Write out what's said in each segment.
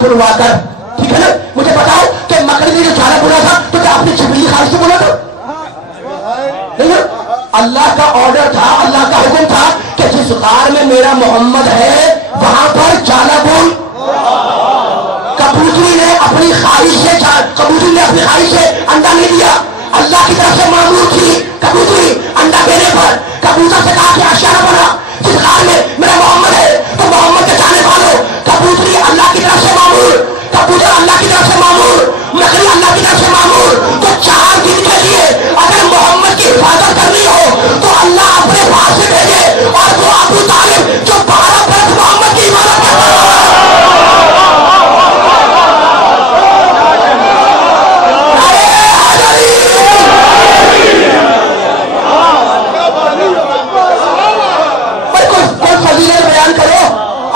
सुनवा कर, ठीक है ना। मुझे बताओ कि मकड़ी ने जो चारा बोला था तो क्या आपने जिब्रील खारिज से बोला था? नहीं, अल्लाह का ऑर्डर था, अल्लाह का हुक्म था कि जिस गार में मेरा मोहम्मद है वहां पर चाला बोल। कबूतरी ने अपनी ख्वाहिश से अंडा नहीं दिया, अल्लाह की तरफ से मामूर थी कबूतरी अंडा देने पर। कबूतर से कहा कि आशियाना बना, जिस गार में मेरा मोहम्मद है तो मोहम्मद के चाहने वालों, कबूतरी अल्लाह की तरफ से मामूर, कबूतर अल्लाह की तरफ से मामूर, मकड़ी अल्लाह की तरफ से मामूर। तो 4 दिन के लिए अगर मोहम्मद की हिफाजत करनी हो तो अल्लाह अपने पास से भेजे, और वो अबू तालिब जो 12 बरस मोहम्मद की इबादत करता है।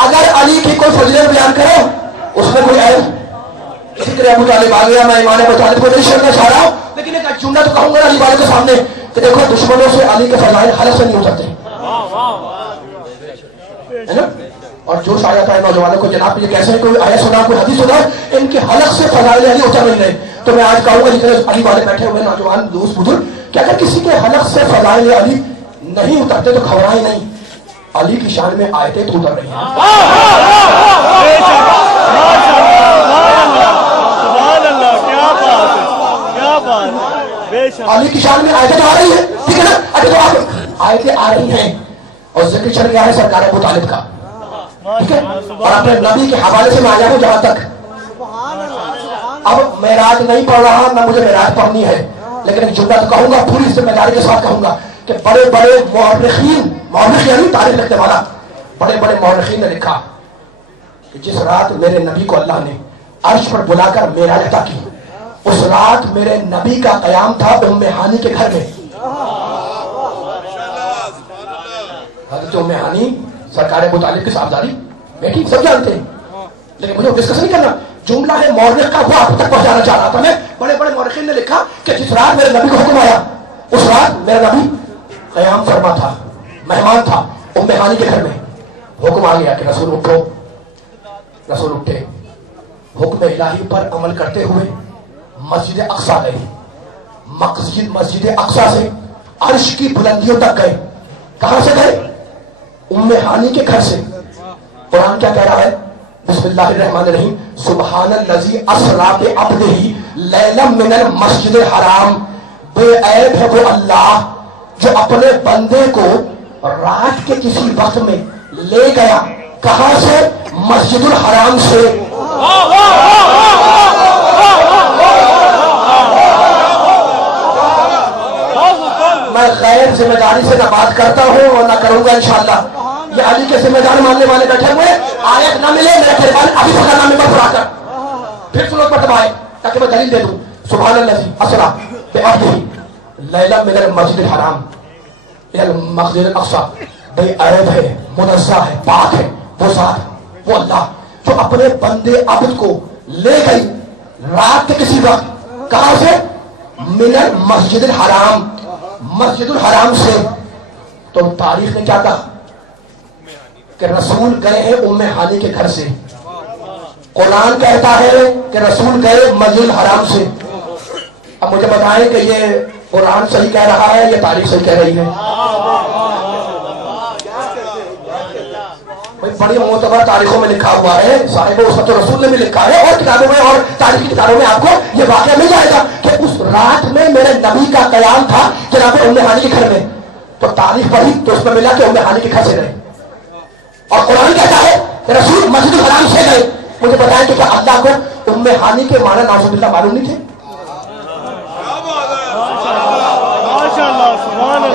अगर अली की कोई फजीलत बयान करो उसमें कोई ऐब, इसी तरह अबू तालिब आ गया, मैं ईमान अबू तालिब को नहीं छोड़ना चाह रहा हूं, लेकिन एक जुमला तो कहूंगा अली वाले के सामने कि देखो दुश्मनों से अली के फजाइल हलक से नहीं हो सकते, है ना। और जोश आ जाता है नौजवानों को, जनाब ये कैसे कोई आया सुना, कोई हदीस सुना, इनके हलक से फजाइल अली उतर नहीं रहे। तो मैं आज कहूंगा जितने अली वाले बैठे हुए नौजवान दोस्त बुजुर्ग, कि अगर किसी के हलक से फजाइल अली नहीं उतरते तो घबराए नहीं, अली की शान में आयतें तो उतर रही हैं। अली की शान में आयतें तो आ रही है, ठीक है ना। अगर तो आप आयतें आ रही हैं और जिक्र चल गया है सरकार अबू तालिब का, ठीक है, और अपने नबी के हवाले से मैं आ जाऊं जहां तक। अब मेराज नहीं पढ़ रहा, ना मुझे मेराज पढ़नी है, लेकिन एक जुमला तो कहूंगा, पूरी जिम्मेदारी के साथ कहूंगा कि बड़े बड़े मौलिक यानी तारीख लिखने वाला, बड़े बड़े मौलिकीन ने लिखा कि जिस रात मेरे नबी को अल्लाह ने अर्श पर बुलाकर मेराज अता की, उस रात मेरे नबी का कयाम था उम्मे हानी के घर में। हज़रत उम्मे हानी सरकार अबू तालिब की साहबजादी बेटी, सब जानते हैं, लेकिन मुझे डिस्कस नहीं करना, जुमला है मौलिक का, वो आप तक पहुंचाना चाह रहा था मैं। बड़े बड़े मौलिकीन ने लिखा कि जिस रात मेरे नबी को हुक्म आया, उस रात मेरा नबी कयाम फरमा था, मेहमान था उम्मे हानी के घर में। हुक्म आ गया कि रसूल उठो, रसूल उठे, हुक्म इलाही पर अमल करते हुए मस्जिद अक्सा गए, मस्जिद अक्सा से अर्श की बुलंदियों तक गए। कहां से गए? उम्मे हानी के घर से। कुरान क्या कह रहा है? बिस्मिल्लाहिर्रहमानिर्रहीम, सुब्हानल्लज़ी अस्रा बिअब्दिही लैलन मिनल मस्जिदिल हराम। बेऐब है वो अल्लाह जो अपने बंदे को रात के किसी वक्त में ले गया। कहां से? मस्जिदुल हराम से। मैं गैर जिम्मेदारी से न बात करता हूं और न करूंगा इंशाअल्लाह। ये अली के जिम्मेदार मानने वाले बैठे हुए, आयत ना मिले मेरे खिलाफ अभी फकरना में बुलाकर फिर सुनो पर दबाए ताकि मैं दलील दे दूं। सुब्हानल्लाज़ी अस्रा बिअब्दिही लैलन मिनल मस्जिदिल हराम इलल मस्जिदिल अक्सा। बेअयब है, मुनज़्ज़ह है, पाक है वो ज़ात, वो अल्लाह जो अपने बंदे अब्द को ले गई रात के किसी वक्त। कहां से? मिनल मस्जिदिल हराम, मस्जिदुल हराम से। तो तारीख ने क्या कहा कि रसूल गए हैं उम्मे हानी के घर से। कुरान कहता है कि रसूल गए मस्जिदुल हराम से। अब मुझे बताएं कि ये कुरान सही कह रहा है या तारीख सही कह रही है? भाई बड़ी मोतबर तारीखों में लिखा हुआ है साहिब, उसका तो रसूल ने भी लिखा है और किताबों में और तारीख की किताबों में आपको ये वाकया मिल जाएगा कि उस रात में मेरे नबी का कयाम था जनाब उम्मे हानी के घर में। तो तारीख पढ़ी तो उसमें मिला कि उम्मे हानी के घर से गए, और कुरान कहता है कि रसूल मस्जिद हराम से गए। मुझे बताएं कि क्या अल्लाह को उम्मे हानी के माना नाउजुबिल्लाह मालूम नहीं थे?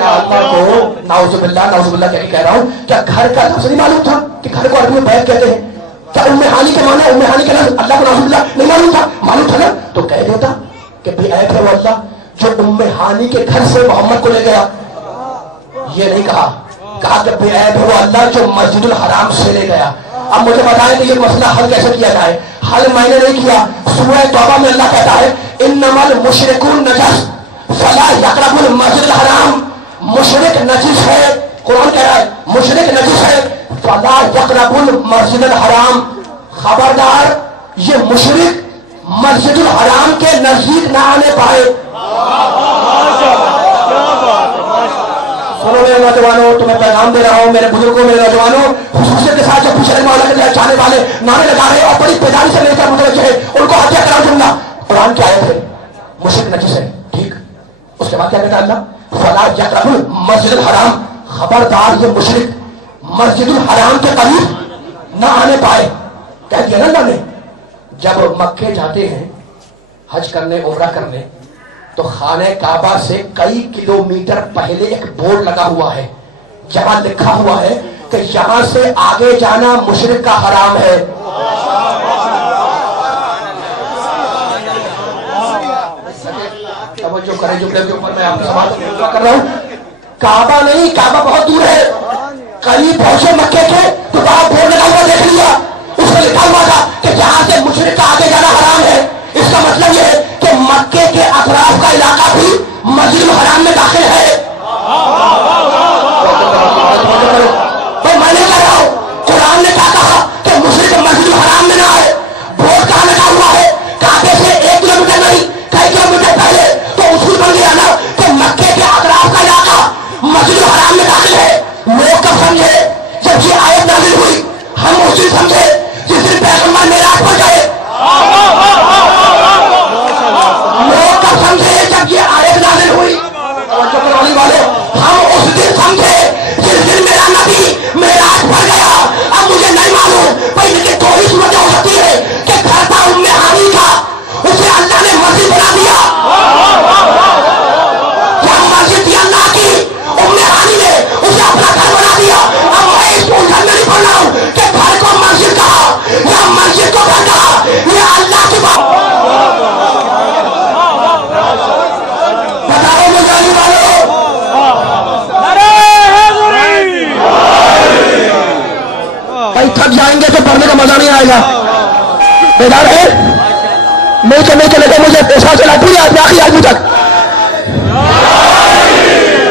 अल्लाह को नाउजुबिल्लाह क्या कह रहा हूं, क्या घर का लफ्ज नहीं मालूम था कि घर को अरबी में बैत कहते हैं? क्या उम्मे हानी के माना, उम्मे हानी के लफ्ज अल्लाह को नाउजुबिल्लाह नहीं मालूम था? मालूम था ना, तो कह देता कि बेअयब है वो अल्लाह जो उम्मे हानी के घर से मोहम्मद को ले गया। ये नहीं कहा, कहा कि बेअयब है वो अल्लाह जो मस्जिदुल हराम से ले गया। अब मुझे बताएं कि ये मसला हल कैसे किया जाए? हल मैंने नहीं किया। सूरह तौबा में अल्लाह कहता है इन्नमल मुशरिकून नजस फला यक़रबुल मस्जिदुल हराम। मुशरिक नजिस है, कुरान कह रहा है मुशरिक नजिस है, फला यक़रबुल मस्जिदुल हराम। खबरदार یہ مشرک مسجد الحرام کے نزدیک نہ آنے پائے. سنو میرے نوجوانوں، تمہیں پیغام دے رہا ہوں، میرے بزرگوں، میرے نوجوانوں، خصوصیت کے ساتھ جب کچھ مولا کے چاہنے والے نعرے لگا رہے اور بڑی بیداری سے لے کر متوجہ ہے، ان کو ہتیا کرا دوں. قرآن کی آیت ہے مشرک نجس ہے، ٹھیک. اس کے بعد کیا کہتا ہے اللہ؟ فلا یقربوا المسجد الحرام، خبردار یہ مشرک مسجد الحرام کے قریب نہ آنے پائے. کہہ دیا نا اللہ نے. جب مکے جاتے ہیں حج کرنے، عمرہ کرنے، تو خانہ کعبہ سے کئی کلومیٹر پہلے ایک بورڈ لگا ہوا ہے جہاں لکھا ہوا ہے کہ یہاں سے آگے جانا مشرک کا حرام ہے. توجہ کریں جملے کے اوپر، میں آپ سے سوال کر رہا ہوں. کعبہ نہیں، کعبہ بہت دور ہے. قریب پہنچے مکے کے تو وہاں بورڈ لگا ہوا دیکھ لیا، اس میں لکھا ہوا تھا کہ یہاں سے مشرک کا آگے جانا حرام ہے. اس کا مطلب یہ ہے کہ مکے کے اطراف کا علاقہ بھی مسجد الحرام میں داخل ہے. میں نہیں کہہ رہا ہوں، قرآن نے کیا کہا کہ مشرک مسجد الحرام میں نہ آئے. بورڈ کہاں لگا ہوا ہے؟ کعبے سے 1 کلومیٹر نہیں، کئی کلومیٹر پہلے. تو اصول بن گیا نا کہ مکے کے اطراف کا علاقہ مسجد الحرام میں داخل ہے. لوگ کب سمجھے؟ جب یہ آیت نازل ہوئی. ہم اس دن سمجھے جس دن پیغمبر معراج پر گئے. لوگ کب سمجھے؟ جب یہ آیت نازل ہوئی. ہم اس دن سمجھے جس دن میرا نبی معراج پر گیا. اب مجھے نہیں معلوم بھائی لیکن تھوڑی سی وجہ ہو سکتی ہے کہ گھر تھا ام ہانی کا، اسے اللہ نے مسجد بنا دیا. جب مسجد تھی اللہ کی، ام ہانی نے اسے اپنا گھر بنا دیا. اب میں اس کو گھر میں نہیں پڑھ رہا ہوں کہ گھر کو مسجد کہا یا مسجد کو گھر کہا. یہ اللہ کی بات. بتاؤ مجھے تھک جائیں گے تو پڑھنے کا مزہ نہیں آئے گا. بیدار ہے؟ نہیں چلے چلے گا مجھے پیسہ چلا پوری آدمی آخری آدمی تک.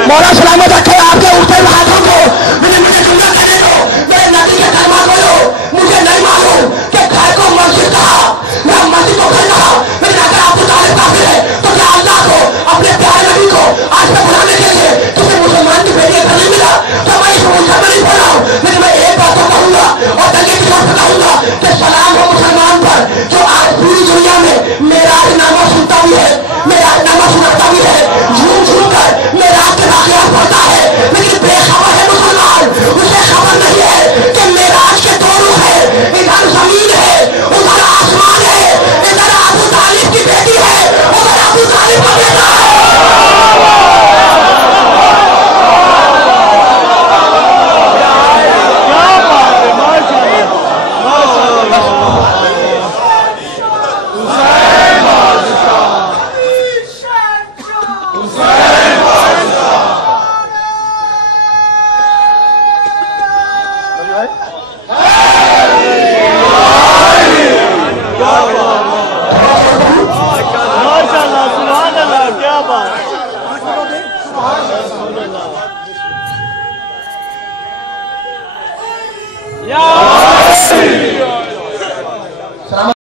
مولا سلامت رکھے آپ کے اٹھتے